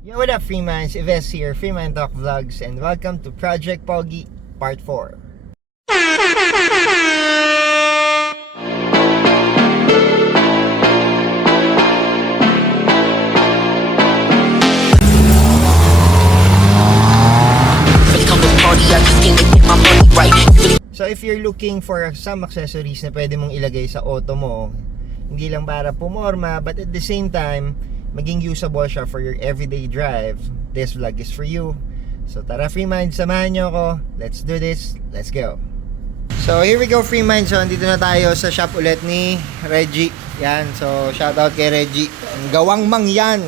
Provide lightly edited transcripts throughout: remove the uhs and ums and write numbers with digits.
Yo, what up, Freemans? Yves here, Freeman Talk Vlogs, and welcome to Project Pogi Part 4. So if you're looking for some accessories na pwede mong ilagay sa auto mo, hindi lang para pumorma, but at the same time, maging usable siya for your everyday drive, this vlog is for you. So tara, free mind, samahan nyo ako. Let's do this, let's go. So here we go, free mind. So andito na tayo sa shop ulit ni Reggie. Yan, so shoutout kay Reggie. Gawang mang yan.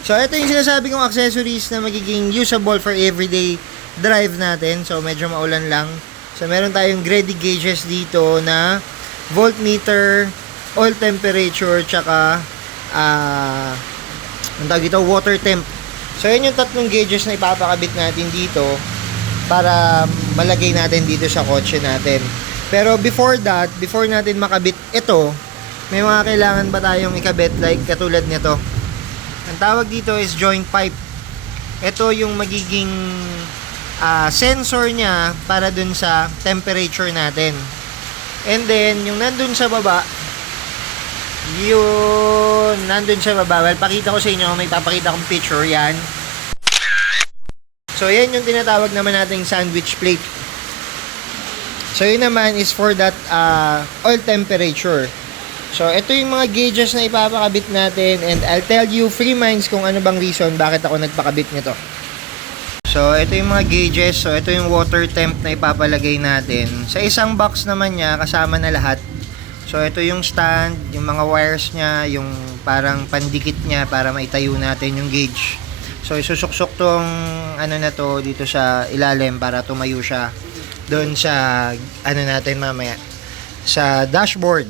So ito yung sinasabi kong accessories na magiging usable for everyday drive natin. So medyo maulan lang. So meron tayong Grady gauges dito na voltmeter, oil temperature, tsaka ang tawag dito, water temp. So yun yung tatlong gauges na ipapakabit natin dito para malagay natin dito sa kotse natin. Pero before that, before natin makabit ito, may mga kailangan ba tayong ikabit like katulad nito. Ang tawag dito is joint pipe. Ito yung magiging sensor niya para dun sa temperature natin. And then yung nandun sa baba, yun, nandun sa baba. Well, pakita ko sa inyo, may papakita kong picture, yan. So, yan yung tinatawag naman nating sandwich plate. So, yun naman is for that oil temperature. So, ito yung mga gauges na ipapakabit natin, and I'll tell you, free minds, kung ano bang reason bakit ako nagpakabit nito. So, ito yung mga gauges. So, ito yung water temp na ipapalagay natin. Sa isang box naman niya, kasama na lahat. So, ito yung stand, yung mga wires niya, yung parang pandikit niya para maitayo natin yung gauge. So, isusuksok tong ano na to dito sa ilalim para tumayo siya doon sa ano natin mamaya sa dashboard.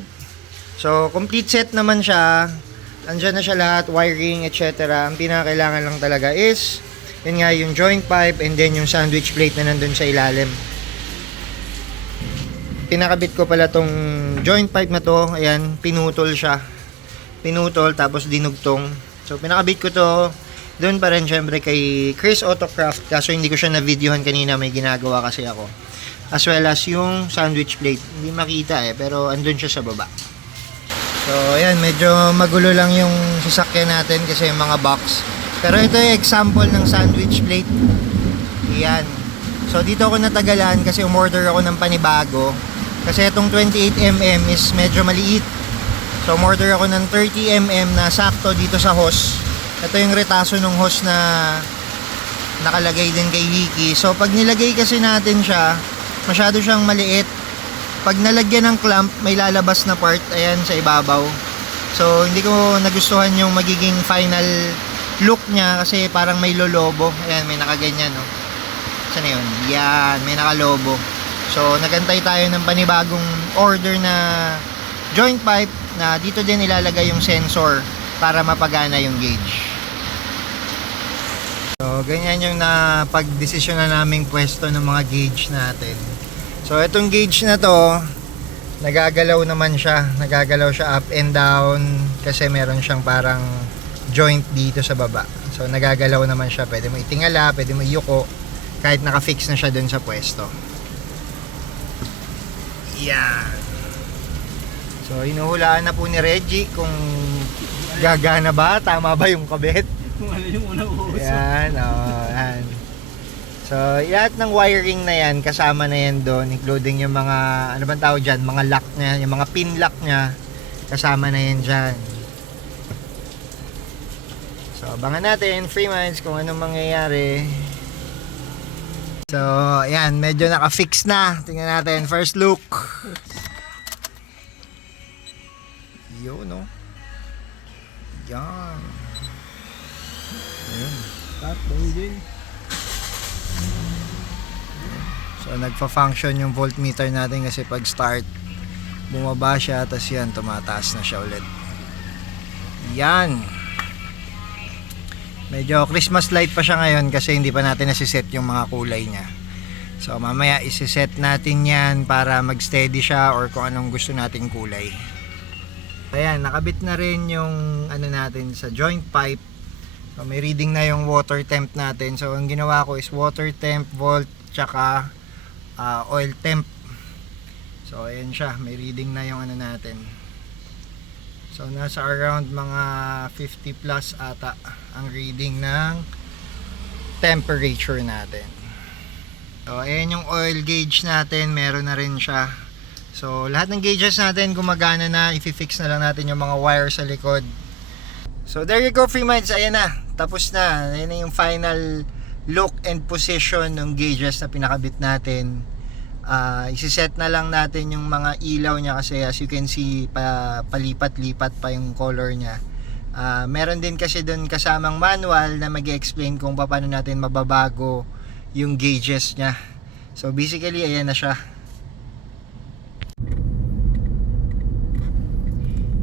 So, complete set naman siya. Andyan na siya lahat, wiring, etc. Ang pinakailangan lang talaga is yun nga, yung joint pipe and then yung sandwich plate na nandun sa ilalim. Pinakabit ko pala tong joint pipe na to. Ayan, pinutol siya. Pinutol, tapos dinugtong. So, pinakabit ko to doon pa rin syempre kay Chris Autocraft. Kaso hindi ko siya na-videohan kanina, may ginagawa kasi ako. As well as yung sandwich plate. Hindi makita pero andun siya sa baba. So, ayan, medyo magulo lang yung sasakyan natin kasi yung mga box. Pero ito yung example ng sandwich plate. Ayan. So, dito ako natagalan kasi umorder ako ng panibago. Kasi itong 28mm is medyo maliit. So, umorder ako ng 30mm na sakto dito sa hose. Ito yung retaso ng hose na nakalagay din kay Wiki. So, pag nilagay kasi natin siya, masyado siyang maliit. Pag nalagyan ng clamp, may lalabas na part. Ayan, sa ibabaw. So, hindi ko nagustuhan yung magiging final look niya kasi parang may lolobo. Ayan, may nakaganyan, no? Saan na yun? Yan, may nakalobo. So, nagantay tayo ng panibagong order na joint pipe na dito din ilalagay yung sensor para mapagana yung gauge. So, ganyan yung napag-desisyon na naming pwesto ng mga gauge natin. So, itong gauge na to, nagagalaw naman siya. Nagagalaw siya up and down kasi meron siyang parang joint dito sa baba. So, nagagalaw naman siya. Pwede mo itingala, pwede mo iyuko kahit naka-fix na siya dun sa pwesto. Yan. So, hinuhulaan na po ni Reggie kung gagana ba, tama ba yung kabit. Kung ano yung unang uso. Yan, yan. So, lahat ng wiring na yan, kasama na yan doon, including yung mga, ano bang tawag dyan, mga lock niya, yung mga pin lock niya, kasama na yan dyan. So, abangan natin, free minds, kung anong mangyayari. So, ayan, medyo naka-fix na. Tingnan natin, first look. Yun, no? Yan. Ayan. So, nagfa-function yung voltmeter natin kasi pag start, bumaba siya, tapos yan, tumataas na siya ulit. Yan. Medyo Christmas light pa siya ngayon kasi hindi pa natin nasiset yung mga kulay niya. So mamaya isiset natin yan para mag-steady siya or kung anong gusto nating kulay. Ayan, nakabit na rin yung ano natin sa joint pipe. So, may reading na yung water temp natin. So, ang ginawa ko is water temp, volt, tsaka oil temp. So, ayan siya. May reading na yung ano natin. So, nasa around mga 50 plus ata ang reading ng temperature natin. So, ayan yung oil gauge natin. Meron na rin siya. So, lahat ng gauges natin gumagana na. I-fix na lang natin yung mga wire sa likod. So, there you go, free minds. Ayan na. Tapos na. Ayan na yung final look and position ng gauges na pinakabit natin. Isiset na lang natin yung mga ilaw niya kasi as you can see palipat-lipat pa yung color niya. Meron din kasi doon kasamang manual na mag-explain kung paano natin mababago yung gauges niya. So basically ayan na siya.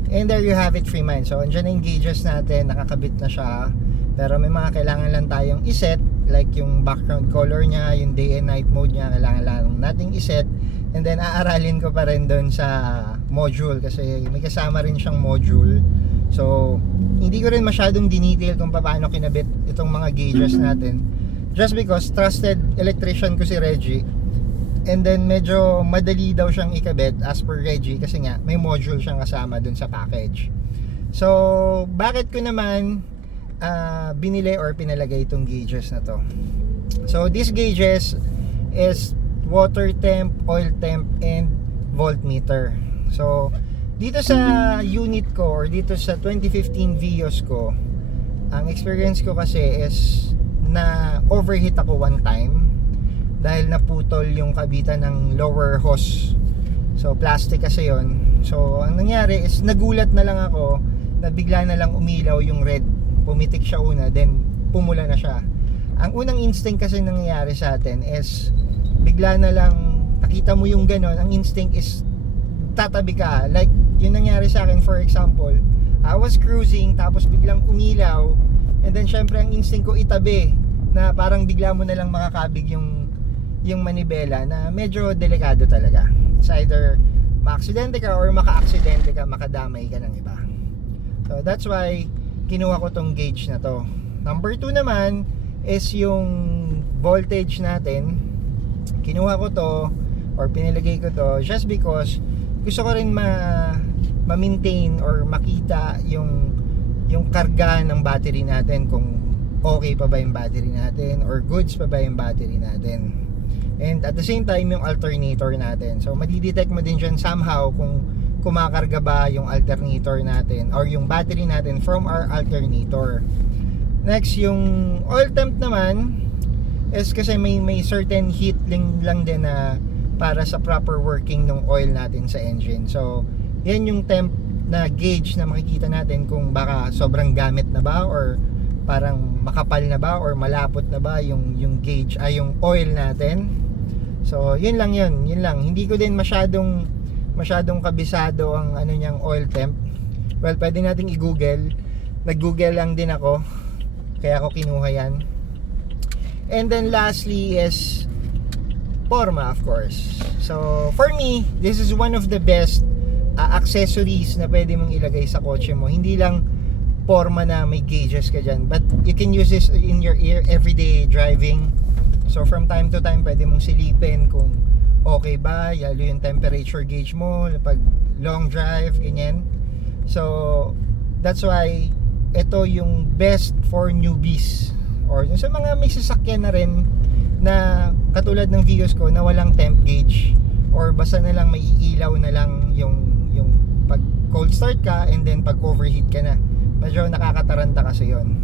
And there you have it, free mind. So andyan na yung gauges natin, nakakabit na siya. Pero may mga kailangan lang tayong iset, like yung background color niya, yung day and night mode niya, kailangan lang nating iset. And then aaralin ko pa rin doon sa module kasi may kasama rin siyang module. So hindi ko rin masyadong dinetail kung paano kinabit itong mga gauges natin, just because trusted electrician ko si Reggie. And then medyo madali daw siyang ikabit as per Reggie kasi nga may module siyang kasama doon sa package. So bakit ko naman binili or pinalagay itong gauges na to? So these gauges is water temp, oil temp, and voltmeter. So dito sa unit ko or dito sa 2015 Vios ko, ang experience ko kasi is na overheat ako one time dahil naputol yung kabitan ng lower hose. So plastic kasi yon. So ang nangyari is nagulat na lang ako na bigla na lang umilaw yung red. Pumitik siya una, then pumula na siya. Ang unang instinct kasi nangyayari sa atin is bigla na lang nakita mo yung ganon, ang instinct is tatabi ka. Like yun nangyari sa akin, for example, I was cruising tapos biglang umilaw, and then syempre ang instinct ko itabi na parang bigla mo na lang makakabig yung manibela na medyo delikado talaga. It's either maaksidente ka or maka-aksidente ka, makadamay ka ng iba. So that's why kinuha ko tong gauge na to. Number 2 naman is yung voltage natin. Kinuha ko to or pinilagay ko to just because gusto ko rin ma-maintain or makita yung karga ng battery natin, kung okay pa ba yung battery natin or goods pa ba yung battery natin. And at the same time yung alternator natin. So madidetect mo din dyan somehow kung kumakarga ba yung alternator natin or yung battery natin from our alternator. Next, yung oil temp naman is kasi may certain heat lang din na para sa proper working ng oil natin sa engine. So yan yung temp na gauge na makikita natin kung baka sobrang gamit na ba or parang makapal na ba or malapot na ba yung gauge yung oil natin. So yun lang. Hindi ko din masyadong kabisado ang ano niyang oil temp. Well, pwede nating i-google. Nag-google lang din ako, kaya ako kinuha yan. And then lastly is forma, of course. So for me, this is one of the best accessories na pwede mong ilagay sa kotse mo. Hindi lang forma na may gauges ka dyan, but you can use this in your everyday driving. So from time to time pwede mong silipin kung okay ba, yalo yung temperature gauge mo pag long drive, ganyan. So that's why ito yung best for newbies or yung sa mga may sasakyan na rin na katulad ng Vios ko na walang temp gauge or basta na lang may ilaw na lang yung pag cold start ka and then pag overheat ka na. Medyo nakakataranta kasi yon.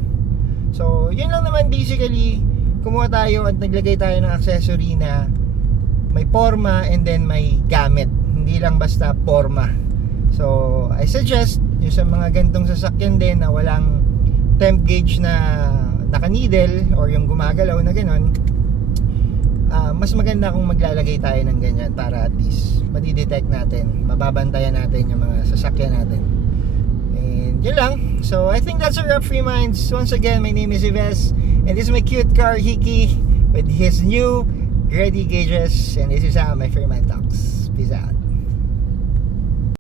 So yun lang naman basically. Kumuha tayo at naglagay tayo ng accessory na may forma and then may gamit, hindi lang basta forma. So I suggest yung sa mga gantong sasakyan din na walang temp gauge na naka-needle or yung gumagalaw na ganon, mas maganda kung maglalagay tayo ng ganyan para at least madidetect natin, mababantayan natin yung mga sasakyan natin. And yun lang. So I think that's a wrap, free minds. Once again, my name is Yves and this is my cute car Hiki with his new Grady gauges, and this is my Free Mind Talks.